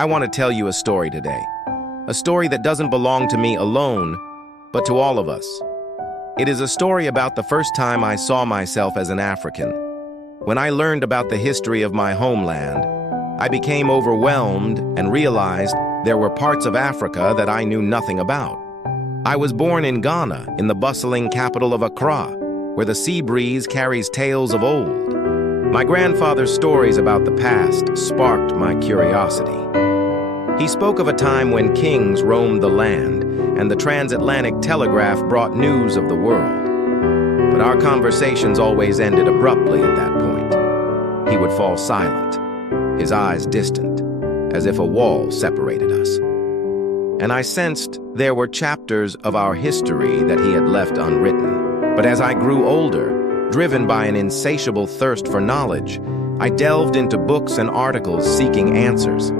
I want to tell you a story today. A story that doesn't belong to me alone, but to all of us. It is a story about the first time I saw myself as an African. When I learned about the history of my homeland, I became overwhelmed and realized there were parts of Africa that I knew nothing about. I was born in Ghana, in the bustling capital of Accra, where the sea breeze carries tales of old. My grandfather's stories about the past sparked my curiosity. He spoke of a time when kings roamed the land and the transatlantic telegraph brought news of the world. But our conversations always ended abruptly at that point. He would fall silent, his eyes distant, as if a wall separated us. And I sensed there were chapters of our history that he had left unwritten. But as I grew older, driven by an insatiable thirst for knowledge, I delved into books and articles seeking answers.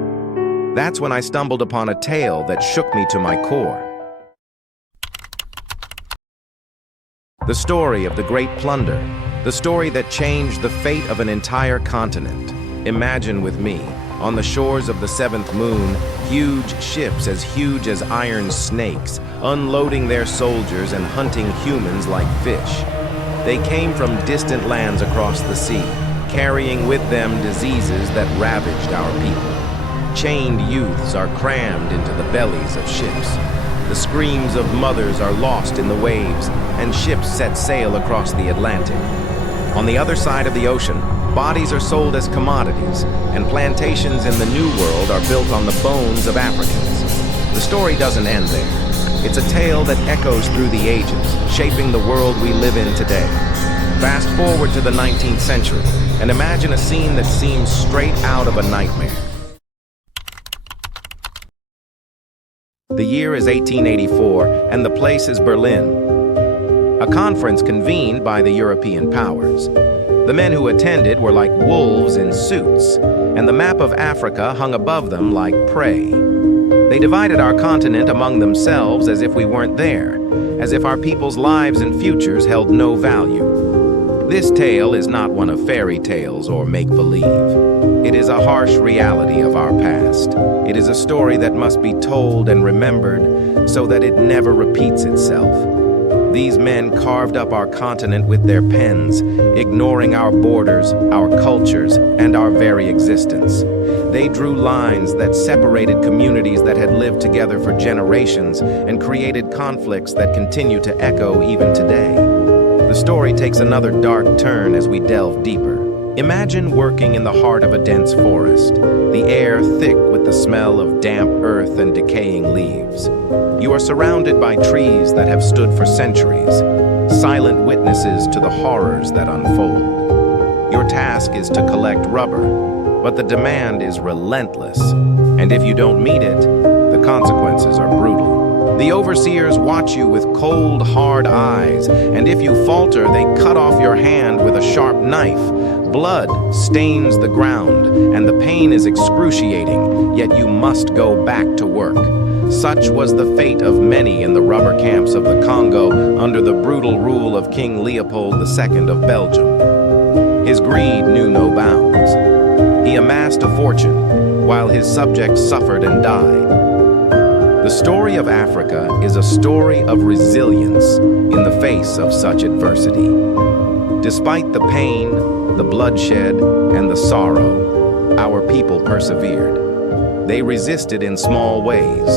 That's when I stumbled upon a tale that shook me to my core. The story of the Great Plunder, the story that changed the fate of an entire continent. Imagine with me, on the shores of the seventh moon, huge ships as huge as iron snakes, unloading their soldiers and hunting humans like fish. They came from distant lands across the sea, carrying with them diseases that ravaged our people. Chained youths are crammed into the bellies of ships. The screams of mothers are lost in the waves, and ships set sail across the Atlantic. On the other side of the ocean, bodies are sold as commodities, and plantations in the New World are built on the bones of Africans. The story doesn't end there. It's a tale that echoes through the ages, shaping the world we live in today. Fast forward to the 19th century, and imagine a scene that seems straight out of a nightmare. The year is 1884, and the place is Berlin. A conference convened by the European powers. The men who attended were like wolves in suits, and the map of Africa hung above them like prey. They divided our continent among themselves as if we weren't there, as if our people's lives and futures held no value. This tale is not one of fairy tales or make-believe. It is a harsh reality of our past. It is a story that must be told and remembered so that it never repeats itself. These men carved up our continent with their pens, ignoring our borders, our cultures, and our very existence. They drew lines that separated communities that had lived together for generations and created conflicts that continue to echo even today. The story takes another dark turn as we delve deeper. Imagine working in the heart of a dense forest, the air thick with the smell of damp earth and decaying leaves. You are surrounded by trees that have stood for centuries, silent witnesses to the horrors that unfold. Your task is to collect rubber, but the demand is relentless, and if you don't meet it, the consequences are brutal. The overseers watch you with cold, hard eyes, and if you falter, they cut off your hand with a sharp knife. Blood stains the ground, and the pain is excruciating, yet you must go back to work. Such was the fate of many in the rubber camps of the Congo under the brutal rule of King Leopold II of Belgium. His greed knew no bounds. He amassed a fortune, while his subjects suffered and died. The story of Africa is a story of resilience in the face of such adversity. Despite the pain, the bloodshed, and the sorrow, our people persevered. They resisted in small ways,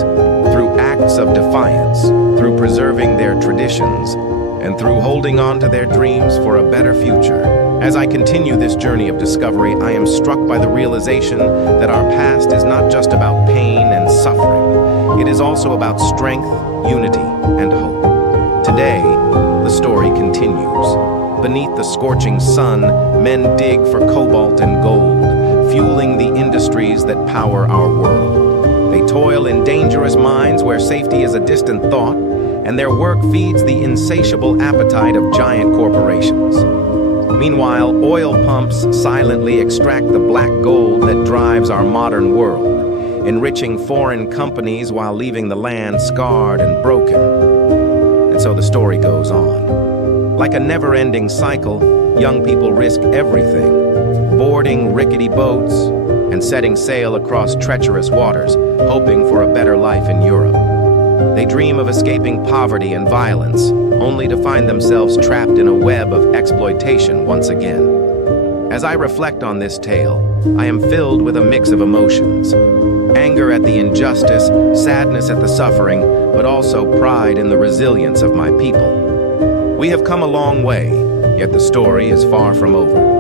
through acts of defiance, through preserving their traditions, and through holding on to their dreams for a better future. As I continue this journey of discovery, I am struck by the realization that our past is not just about pain and suffering. It is also about strength, unity, and hope. Today, the story continues. Beneath the scorching sun, men dig for cobalt and gold, fueling the industries that power our world. They toil in dangerous mines where safety is a distant thought, and their work feeds the insatiable appetite of giant corporations. Meanwhile, oil pumps silently extract the black gold that drives our modern world, enriching foreign companies while leaving the land scarred and broken. And so the story goes on. Like a never-ending cycle, young people risk everything, boarding rickety boats and setting sail across treacherous waters, hoping for a better life in Europe. They dream of escaping poverty and violence, only to find themselves trapped in a web of exploitation once again. As I reflect on this tale, I am filled with a mix of emotions. Anger at the injustice, sadness at the suffering, but also pride in the resilience of my people. We have come a long way, yet the story is far from over.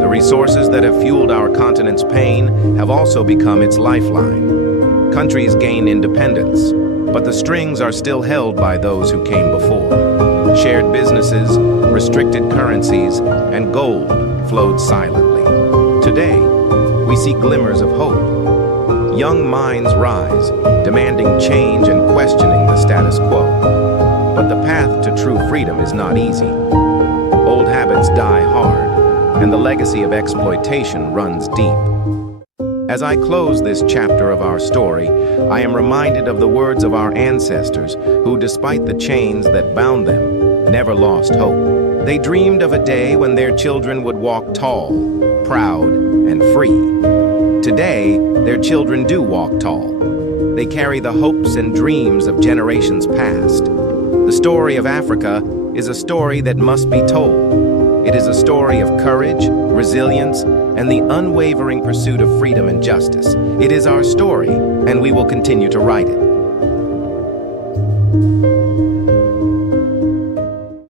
The resources that have fueled our continent's pain have also become its lifeline. Countries gain independence, but the strings are still held by those who came before. Shared businesses, restricted currencies, and gold flowed silently. Today, we see glimmers of hope. Young minds rise, demanding change and questioning the status quo. But the path to true freedom is not easy. Old habits die hard, and the legacy of exploitation runs deep. As I close this chapter of our story, I am reminded of the words of our ancestors who, despite the chains that bound them, never lost hope. They dreamed of a day when their children would walk tall, proud, and free. Today, their children do walk tall. They carry the hopes and dreams of generations past. The story of Africa is a story that must be told. It is a story of courage, resilience, and the unwavering pursuit of freedom and justice. It is our story, and we will continue to write it.